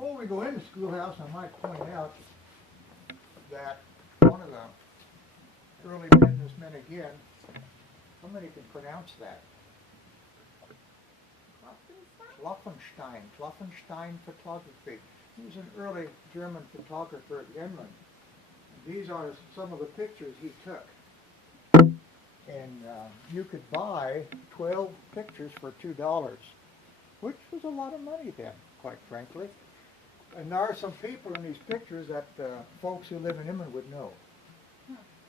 Before we go into schoolhouse, I might point out that one of the early businessmen again, somebody can pronounce that. Klopfenstein, Klopfenstein Photography. He was an early German photographer at Denman. These are some of the pictures he took. And you could buy 12 pictures for $2, which was a lot of money then, quite frankly. And there are some people in these pictures that folks who live in Inman would know.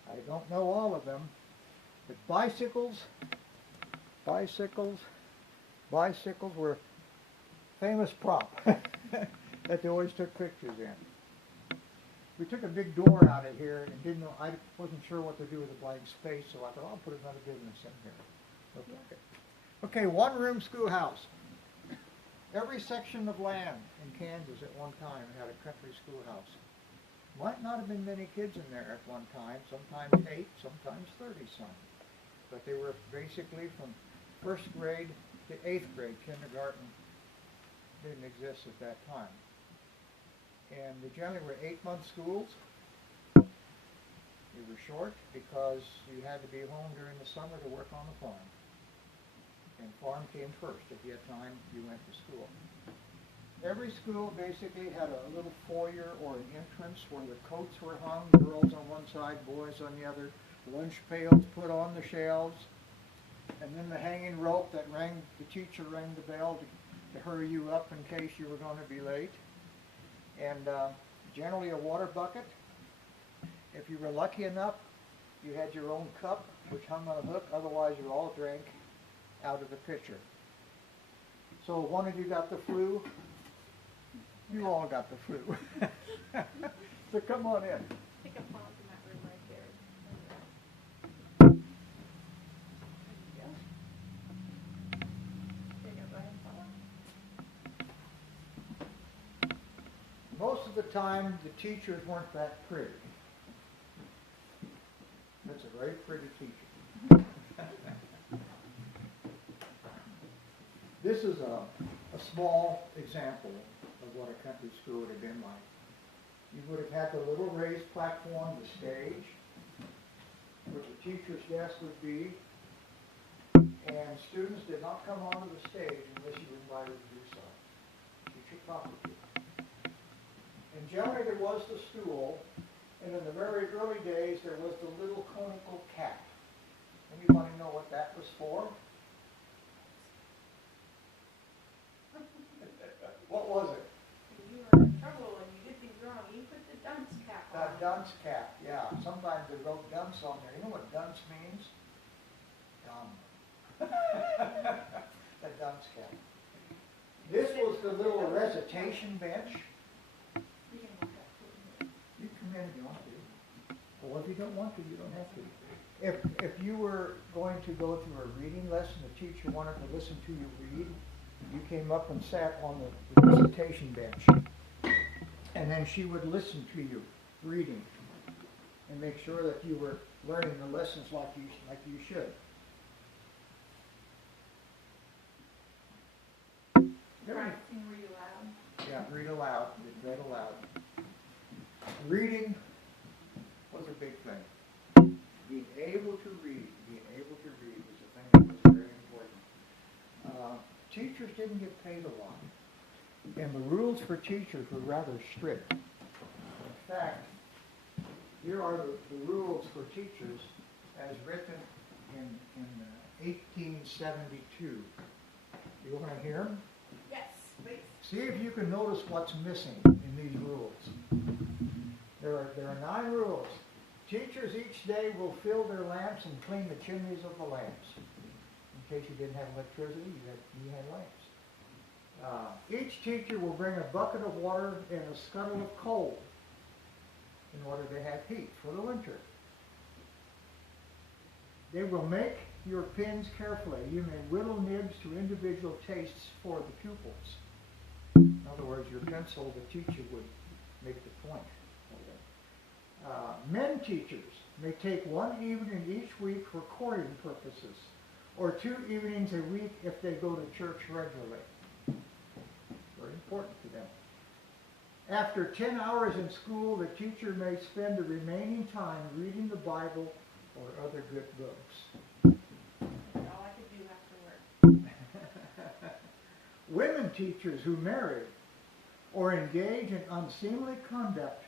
I don't know all of them, but bicycles were famous prop that they always took pictures in. We took a big door out of here and I wasn't sure what to do with a blank space, so I thought I'll put another business in here. Okay, one-room schoolhouse. Every section of land in Kansas at one time had a country schoolhouse. Might not have been many kids in there at one time, sometimes 8, sometimes 30 some. But they were basically from 1st grade to 8th grade. Kindergarten didn't exist at that time. And they generally were 8-month schools. They were short because you had to be home during the summer to work on the farm. And farm came first. If you had time, you went to school. Every school basically had a little foyer or an entrance where the coats were hung, girls on one side, boys on the other, lunch pails put on the shelves, and then the hanging rope that the teacher rang the bell to hurry you up in case you were going to be late. And generally a water bucket. If you were lucky enough, you had your own cup, which hung on a hook, otherwise you all drank out of the pitcher. So one of you got the flu, you all got the flu. So come on in. I think I'm pausing in that room right there. There you go. Go ahead and follow. Most of the time, the teachers weren't that pretty. That's a very pretty teacher. This is a small example of what a country school would have been like. You would have had the little raised platform, the stage, where the teacher's desk would be, and students did not come onto the stage unless you were invited to do so. Teacher taught you. And generally there was the stool, and in the very early days there was the little conical cap. Anybody know what that was for? What was it? If you were in trouble and you did things wrong, you put the dunce cap on. Dunce cap, yeah. Sometimes they wrote dunce on there. You know what dunce means? Dumb. The dunce cap. This was the little recitation bench. You can walk up to it. You come in if you want to. Or if you don't want to, you don't have to. If you were going to go through a reading lesson, the teacher wanted to listen to you read, you came up and sat on the recitation bench. And then she would listen to you reading and make sure that you were learning the lessons like you should. Practicing read aloud. Yeah, read aloud. Read aloud. Reading was a big thing. Being able to read was a thing that was very important. Teachers didn't get paid a lot, and the rules for teachers were rather strict. In fact, here are the rules for teachers as written in 1872. You want to hear them? Yes, please. See if you can notice what's missing in these rules. There are 9 rules. Teachers each day will fill their lamps and clean the chimneys of the lamps. In case you didn't have electricity, you had lamps. Each teacher will bring a bucket of water and a scuttle of coal in order to have heat for the winter. They will make your pens carefully. You may whittle nibs to individual tastes for the pupils. In other words, your pencil, the teacher would make the point. Men teachers may take one evening each week for courting purposes, or 2 evenings a week if they go to church regularly. Very important to them. After 10 hours in school, the teacher may spend the remaining time reading the Bible or other good books. All I could do after work. Women teachers who marry or engage in unseemly conduct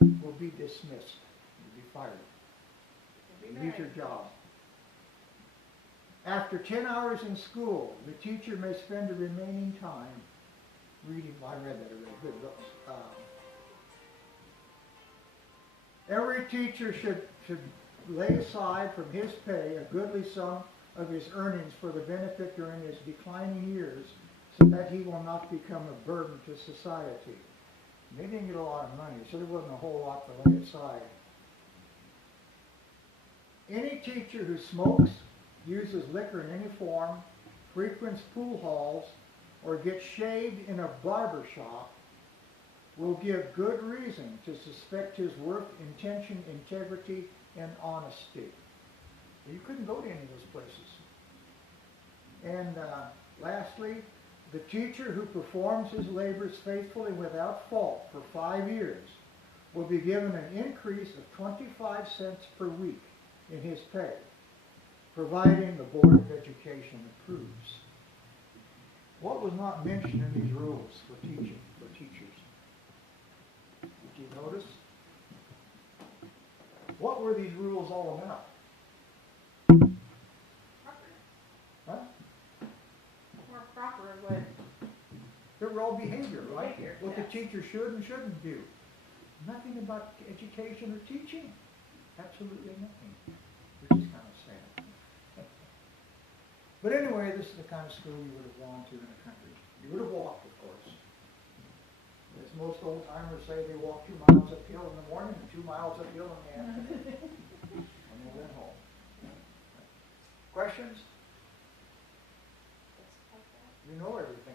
will be dismissed, will be fired. They lose their job. After 10 hours in school, the teacher may spend the remaining time reading, well, I read that already, good books. Every teacher should lay aside from his pay a goodly sum of his earnings for the benefit during his declining years, so that he will not become a burden to society. They didn't get a lot of money, so there wasn't a whole lot to lay aside. Any teacher who smokes, uses liquor in any form, frequents pool halls, or gets shaved in a barber shop will give good reason to suspect his work, intention, integrity, and honesty. You couldn't go to any of those places. And lastly, the teacher who performs his labors faithfully without fault for 5 years will be given an increase of 25 cents per week in his pay, providing the Board of Education approves. What was not mentioned in these rules for teachers? Did you notice? What were these rules all about? Proper. Huh? More proper what? They were all behavior, right? Behavior, What yes. the teacher should and shouldn't do. Nothing about education or teaching. Absolutely nothing. Which is kind of sad. But anyway, this is the kind of school you would have gone to in the country. You would have walked, of course. As most old timers say, they walk 2 miles uphill in the morning and 2 miles uphill in the afternoon. And they went home. Questions? You know everything